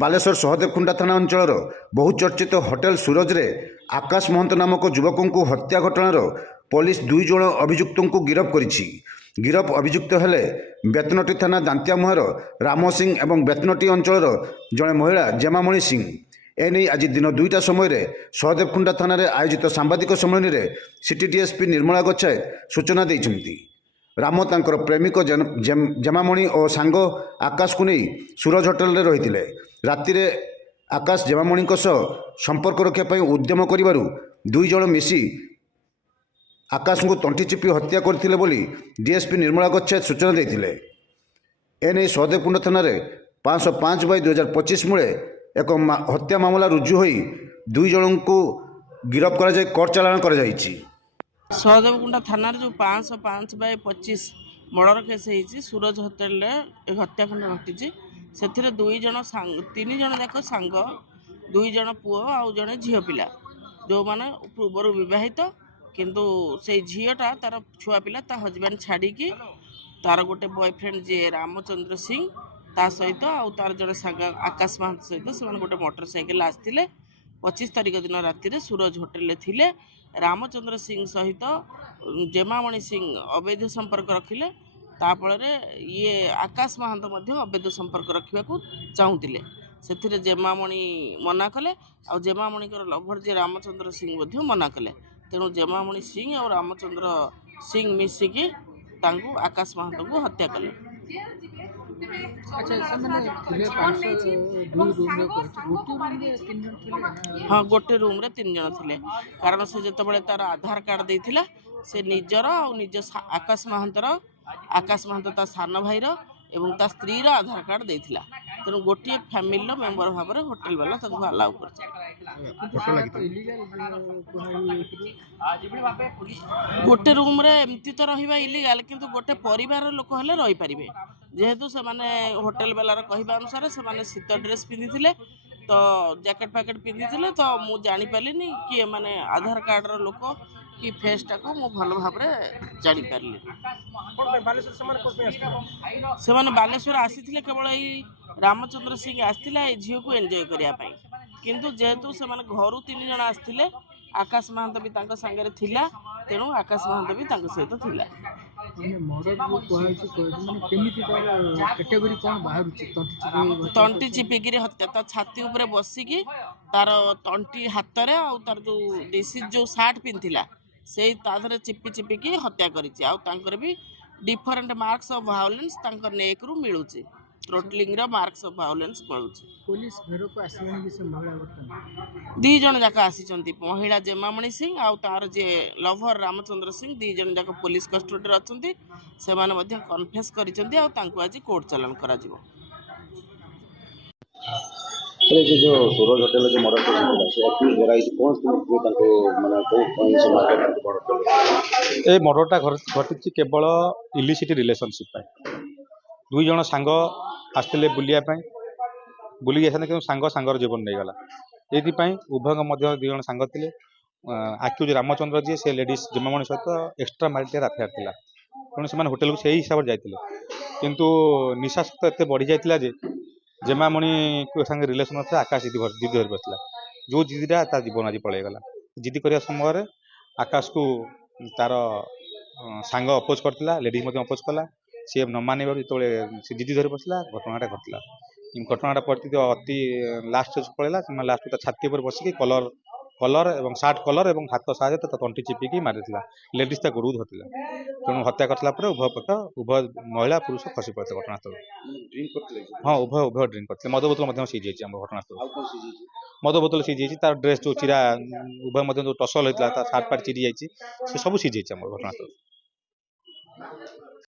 ବାଲେଶ୍ୱର ସହଦେବଖୁଣ୍ଡା ଥାନା ଅଞ୍ଚଳର ବହୁଚର୍ଚ୍ଚିତ ହୋଟେଲ ସୁରଜରେ ଆକାଶ ମହନ୍ତ ନାମକ ଯୁବକଙ୍କୁ ହତ୍ୟା ଘଟଣାର ପୋଲିସ 2 ଜଣ ଅଭିଯୁକ୍ତଙ୍କୁ ଗିରଫ କରିଛି। ଗିରଫ ଅଭିଯୁକ୍ତ ହେଲେ ବେତନଟୀ ଥାନା ଦାନ୍ତିଆମୁହାର ରାମ ସିଂ ଏବଂ ବେତନଟୀ ଅଞ୍ଚଳର ଜଣେ ମହିଳା ଜେମାମଣି ସିଂ। ଏନେଇ ଆଜି ଦିନ 2ଟା ସମୟରେ ସହଦେବଖୁଣ୍ଡା ଥାନାରେ ଆୟୋଜିତ ସାମ୍ବାଦିକ ସମ୍ମିଳନୀରେ ସିଟି ଡିଏସ୍ପି ନିର୍ମଳା ଗଚ୍ଛାୟତ ସୂଚନା ଦେଇଛନ୍ତି। ରାମ ତାଙ୍କର ପ୍ରେମିକ ଜେମାମଣି ଓ ସାଙ୍ଗ ଆକାଶକୁ ନେଇ ସୁରଜ ହୋଟେଲରେ ରହିଥିଲେ। ରାତିରେ ଆକାଶ ଜେମାମଣିଙ୍କ ସହ ସମ୍ପର୍କ ରଖିବା ପାଇଁ ଉଦ୍ୟମ କରିବାରୁ 2 ଜଣ ମିଶି ଆକାଶଙ୍କୁ ତଣ୍ଟି ଚିପି ହତ୍ୟା କରିଥିଲେ ବୋଲି ଡିଏସ୍ପି ନିର୍ମଳା ଗଚ୍ଛାୟତ ସୂଚନା ଦେଇଥିଲେ। ଏନେଇ ସହଦେବଖୁଣ୍ଡା ଥାନାରେ 505/2025 ମୂଳେ ଏକ ହତ୍ୟା ମାମଲା ରୁଜୁ ହୋଇ 2 ଜଣଙ୍କୁ ଗିରଫ କରାଯାଇ କୋର୍ଟ ଚାଲାଣ କରାଯାଇଛି। ସହଦେବଖୁଣ୍ଡା ଥାନାରେ ଯେଉଁ 505/25 ମର୍ଡର କେସ୍ ହେଇଛି, ସୁରଜ ହୋଟେଲରେ ହତ୍ୟାକାଣ୍ଡ ଘଟିଛି। ସେଥିରେ 3 ଜଣ ଯାକ ସାଙ୍ଗ, 2 ଜଣ ପୁଅ ଆଉ ଜଣେ ଝିଅ ପିଲା, ଯେଉଁମାନେ ପୂର୍ବରୁ ବିବାହିତ। କିନ୍ତୁ ସେଇ ଝିଅଟା ତାର ଛୁଆ ପିଲା ତା ହଜବେଣ୍ଡ ଛାଡ଼ିକି ତାର ଗୋଟେ ବୟଫ୍ରେଣ୍ଡ ଯିଏ ରାମଚନ୍ଦ୍ର ସିଂ ତା ସହିତ ଆଉ ତାର ଜଣେ ସାଙ୍ଗ ଆକାଶ ମହାନ୍ତ ସହିତ ସେମାନେ ଗୋଟେ ମୋଟର ସାଇକେଲ ଆସିଥିଲେ। 25 ତାରିଖ ଦିନ ରାତିରେ ସୁରଜ ହୋଟେଲରେ ଥିଲେ। ରାମଚନ୍ଦ୍ର ସିଂ ସହିତ ଜେମାମଣି ସିଂ ଅବୈଧ ସମ୍ପର୍କ ରଖିଲେ। ତା ଫଳରେ ଇଏ ଆକାଶ ମହାନ୍ତ ମଧ୍ୟ ଅବୈଧ ସମ୍ପର୍କ ରଖିବାକୁ ଚାହୁଁଥିଲେ। ସେଥିରେ ଜେମାମଣି ମନା କଲେ, ଆଉ ଜେମାମଣିଙ୍କର ଲଭର ଯିଏ ରାମଚନ୍ଦ୍ର ସିଂ ମଧ୍ୟ ମନା କଲେ। ତେଣୁ ଜେମାମଣି ସିଂ ଆଉ ରାମଚନ୍ଦ୍ର ସିଂ ମିଶିକି ତାଙ୍କୁ ଆକାଶ ମହାନ୍ତଙ୍କୁ ହତ୍ୟା କଲେ। ହଁ, ଗୋଟେ ରୁମ୍ରେ 3 ଜଣ ଥିଲେ। କାରଣ ସେ ଯେତେବେଳେ ତାର ଆଧାର କାର୍ଡ଼ ଦେଇଥିଲା, ସେ ନିଜର ଆଉ ଆକାଶ ମହାନ୍ତ ତା ସାନ ଭାଇର ଏବଂ ତା ସ୍ତ୍ରୀର ଆଧାର କାର୍ଡ଼ ଦେଇଥିଲା। ତେଣୁ ଗୋଟିଏ ଫ୍ୟାମିଲିର ମେମ୍ବର ଭାବରେ ହୋଟେଲ ବାଲା ତାଙ୍କୁ ଆଲାଉ କରିছে। ଗୋଟେ ରୁମ୍ରେ ଏମିତି ତ ରହିବା ଇଲିଗାଲ, କିନ୍ତୁ ଗୋଟେ ପରିବାରର ଲୋକ ହେଲେ ରହିପାରିବେ। ଯେହେତୁ ସେମାନେ ହୋଟେଲ ବାଲାର କହିବା ଅନୁସାରେ ସେମାନେ ଶୀତ ଡ୍ରେସ୍ ପିନ୍ଧିଥିଲେ, ତ ଜ୍ୟାକେଟ୍ ଫ୍ୟାକେଟ୍ ପିନ୍ଧିଥିଲେ, ତ ମୁଁ ଜାଣିପାରିଲିନି କି ଏମାନେ ଆଧାର କାର୍ଡ଼ର ଲୋକ କି ଫେସ୍ଟାକୁ ମୁଁ ଭଲ ଭାବରେ ଜାଣିପାରିଲି। ସେମାନେ ବାଲେଶ୍ୱର ଆସିଥିଲେ, କେବଳ ଏଇ ରାମଚନ୍ଦ୍ର ସିଂ ଆସିଥିଲା ଏଇ ଝିଅକୁ ଏନ୍ଜୟ କରିବା ପାଇଁ। କିନ୍ତୁ ଯେହେତୁ ସେମାନେ ଘରୁ 3 ଜଣ ଆସିଥିଲେ, ଆକାଶ ମହାନ୍ତ ବି ତାଙ୍କ ସାଙ୍ଗରେ ଥିଲା, ତେଣୁ ଆକାଶ ମହାନ୍ତ ବି ତାଙ୍କ ସହିତ ଥିଲା। ତଣ୍ଟି ଚିପିକିରି ହତ୍ୟା, ତା ଛାତି ଉପରେ ବସିକି ତାର ତଣ୍ଟି ହାତରେ ଆଉ ତାର ଯେଉଁ ସାର୍ଟ ପିନ୍ଧିଥିଲା ସେଇ ତା ଦେହରେ ଚିପିକି ହତ୍ୟା କରିଛି। ଆଉ ତାଙ୍କର ବି ଡିଫରେଣ୍ଟ ମାର୍କସ ଅଫ୍ ଭାଓଲେନ୍ସ ତାଙ୍କ ନେକ୍ରୁ ମିଳୁଛି, ଥ୍ରୋଟଲିଂର ମାର୍କସ ଅଫ୍ ଭାଓଲେନ୍ସ ମିଳୁଛି। पुलिस घरକୁ ଆସିଲାଣି କି ସେ ମହିଳା ବର୍ତ୍ତମାନ 2 ଜଣ ଯାକ ଆସିଛନ୍ତି। ମହିଳା ଜେମାମଣି ସିଂ ଆଉ ତାର ଯିଏ ଲଭର ରାମଚନ୍ଦ୍ର ସିଂ, 2 ଜଣ ଯାକ ପୋଲିସ କଷ୍ଟଡିରେ ଅଛନ୍ତି। ସେମାନେ ମଧ୍ୟ କନଫେସ୍ କରିଛନ୍ତି, ଆଉ ତାଙ୍କୁ ଆଜି କୋର୍ଟ ଚାଲାଣ କରାଯିବ। जो सूरज होटेल जो मर्डर कर ए मर्डरटा घटी केवल इलिसिटी रिलेशनशिप 2 जण सांग आसते बुलिक जाते कि सांगर जीवन नहीं गला। ये उभय 2 जण सांग थे। आक्यूज रामचंद्र जी से लेडीज जमामणि सहित एक्सट्रा मैरिटल अफेयर था, तेणु से होटेल को से हिसाब से जाते, किंतु निशाशक्त एत बढ़ी जाता जे जमामणि संगे रिलेशन था। आकाश जिद धरी बसला, जो जिदीटा तार जीवन आज पलैगला। जिद करने समय आकाश को तार सांग अपोज करता, लेडीज अपोज कला। सी न मानव जो जिद धरी बसला, घटनाटा घटला। घटनाटा पड़ती अति लास्ट पलैला। लास्ट छाती पर बसिक कलर और सार्ट कलर और हाथ साहय तंटी चिपिकी मारी लेडीज गोड़ धरता। तेणु हत्या करला उभय महिला पुरुष खसी पड़ते घटनास्थल। हाँ, उभय ड्रिंक करते। मद बोतल सीज घटनास्थल। मद बोतल सीज तार ड्रेस जो चिरा उभय जो टसल होता सार्ट पार्ट चिरी जाइए, सब सीज घटनास्थल।